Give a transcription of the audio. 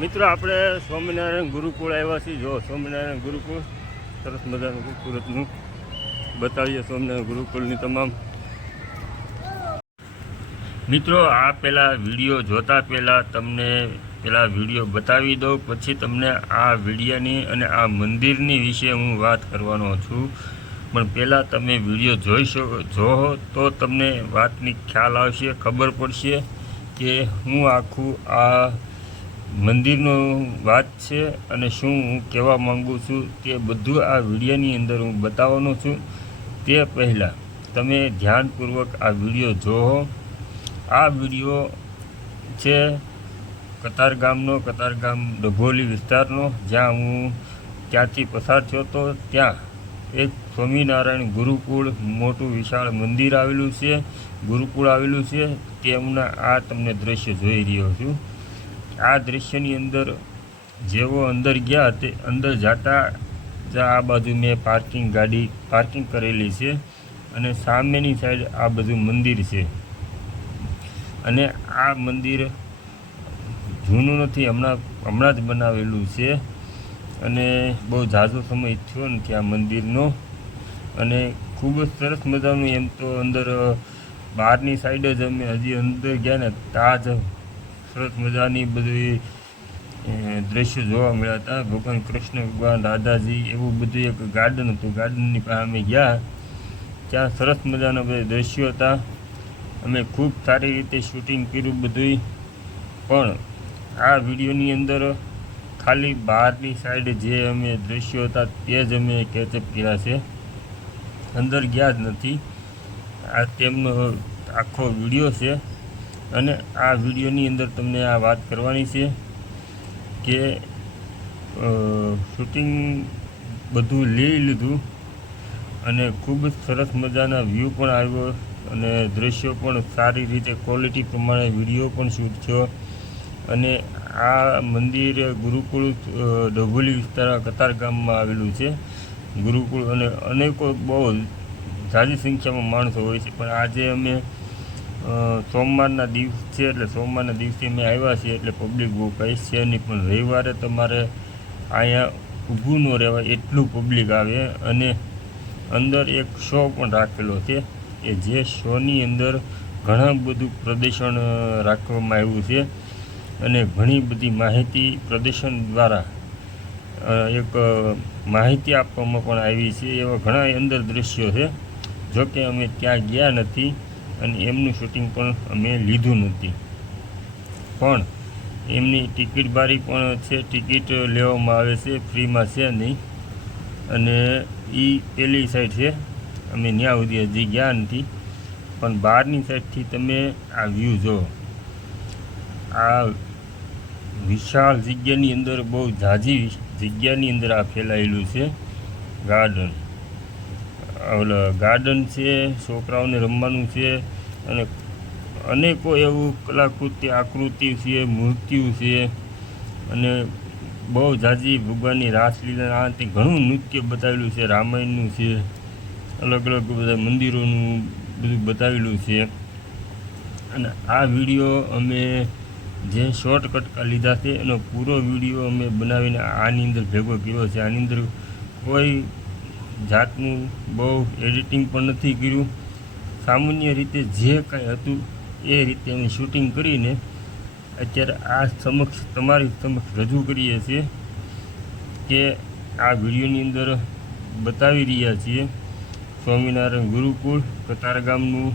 મિત્રો આપણે સ્વામિનારાયણ ગુરુકુળ આવ્યા છીએ। જો સ્વામિનારાયણ ગુરુકુળ સરસ મજાનું સુરતનું બતાવીએ સ્વામિનારાયણ ગુરુકુળની તમામ મિત્રો। આ પહેલાં વિડીયો જોતા પહેલાં તમને પહેલાં વિડીયો બતાવી દઉં, પછી તમને આ વિડીયોની અને આ મંદિરની વિશે હું વાત કરવાનો છું। પણ પહેલાં તમે વિડીયો જોવો તો તમને વાતની ખ્યાલ આવશે, ખબર પડશે કે હું આખું આ મંદિરનો વાત છે અને શું હું કહેવા માગું છું તે બધું આ વિડીયોની અંદર હું બતાવવાનો છું। તે પહેલાં તમે ધ્યાનપૂર્વક આ વિડીયો જોવો। આ વિડીયો છે કતારગામનો, કતારગામ ડભોલી વિસ્તારનો, જ્યાં હું ત્યાંથી પસાર થયો હતો। ત્યાં એક સ્વામિનારાયણ ગુરુકુળ મોટું વિશાળ મંદિર આવેલું છે, ગુરુકુળ આવેલું છે। તેમના આ તમને દ્રશ્ય જોઈ રહ્યો છું। આ દૃશ્યની અંદર જેવો અંદર ગયા તે અંદર જતા આ બાજુ મેં ગાડી પાર્કિંગ કરેલી છે અને સામેની સાઈડ આ બધું મંદિર છે। અને આ મંદિર જૂનું નથી, હમણાં જ બનાવેલું છે અને બહુ ઝાઝો સમય થયો નથી આ મંદિરનો। અને ખૂબ જ સરસ મજાનું, એમ તો અંદર બહારની સાઈડ જ અમે હજી અંદર ગયા ને તાજ સરસ મજાની બધી દ્રશ્યો જોવા મળ્યા હતા। ભગવાન કૃષ્ણ, ભગવાન રાધાજી, એવું બધું એક ગાર્ડન હતું। ગાર્ડનની પાસે અમે ગયા, ત્યાં સરસ મજાના બધા દ્રશ્યો હતા। અમે ખૂબ સારી રીતે શૂટિંગ કર્યું બધું। પણ આ વિડીયોની અંદર ખાલી બહારની સાઈડ જે અમે દ્રશ્યો હતા તે જ અમે કેચઅપ કર્યા છે, અંદર ગયા જ નથી। આ તેમનો આખો વિડીયો છે અને આ વિડીયોની અંદર તમને આ વાત કરવાની છે કે શૂટિંગ બધું લઈ લીધું અને ખૂબ જ સરસ મજાના વ્યૂ પણ આવ્યો અને દ્રશ્યો પણ સારી રીતે ક્વોલિટી પ્રમાણે વિડીયો પણ શૂટ થયો। અને આ મંદિર ગુરુકુળ ડભોલી વિસ્તારમાં કતારગામમાં આવેલું છે ગુરુકુળ, અને અનેકો બહુ ઝાઝી સંખ્યામાં માણસો હોય છે। પણ આજે અમે સોમવારના દિવસ છે એટલે સોમવારના દિવસે અમે આવ્યા છીએ એટલે પબ્લિક બહુ કંઈ છે નહીં। પણ રવિવારે તમારે અહીંયા ઊભું ન રહેવાય એટલું પબ્લિક આવે। અને અંદર એક શો પણ રાખેલો છે કે જે શોની અંદર ઘણા બધું પ્રદર્શન રાખવામાં આવ્યું છે અને ઘણી બધી માહિતી પ્રદર્શન દ્વારા એક માહિતી આપવામાં પણ આવી છે। એવા ઘણા અંદર દ્રશ્યો છે। જોકે અમે ત્યાં ગયા નથી અને એમનું શૂટિંગ પણ અમે લીધું નથી, પણ એમની ટિકિટ બારી પણ છે, ટિકિટ લેવામાં આવે છે, ફ્રીમાં છે નહીં। અને એ પેલી સાઈડ છે, અમે ત્યાં સુધી હજી ગયા નથી, પણ બહારની સાઈડથી તમે આ વ્યૂ જુઓ। આ વિશાળ જગ્યાની અંદર, બહુ ઝાઝી જગ્યાની અંદર આ ફેલાયેલું છે ગાર્ડન। ગાર્ડન છે, છોકરાઓને રમવાનું છે અને અનેકો એવું કલાકૃતિ આકૃતિ છે, મૂર્તિઓ છે અને બહુ ઝાઝી ભગવાનની રાસલીલા આ તે ઘણું નૃત્ય બતાવેલું છે, રામાયણનું છે, અલગ અલગ બધા મંદિરોનું બધું બતાવેલું છે। અને આ વિડીયો અમે જે શોર્ટકટ લીધા છે એનો પૂરો વિડીયો અમે બનાવીને આની અંદર ભેગો કર્યો છે। આની અંદર કોઈ જાતનું બહુ એડિટિંગ પણ નથી કર્યું, સામાન્ય રીતે જે કાંઈ હતું એ રીતે અમે શૂટિંગ કરીને અત્યારે આ તમારી સમક્ષ રજૂ કરીએ છીએ કે આ વિડીયોની અંદર બતાવી રહ્યા છીએ સ્વામિનારાયણ ગુરુકુળ કતારગામનું।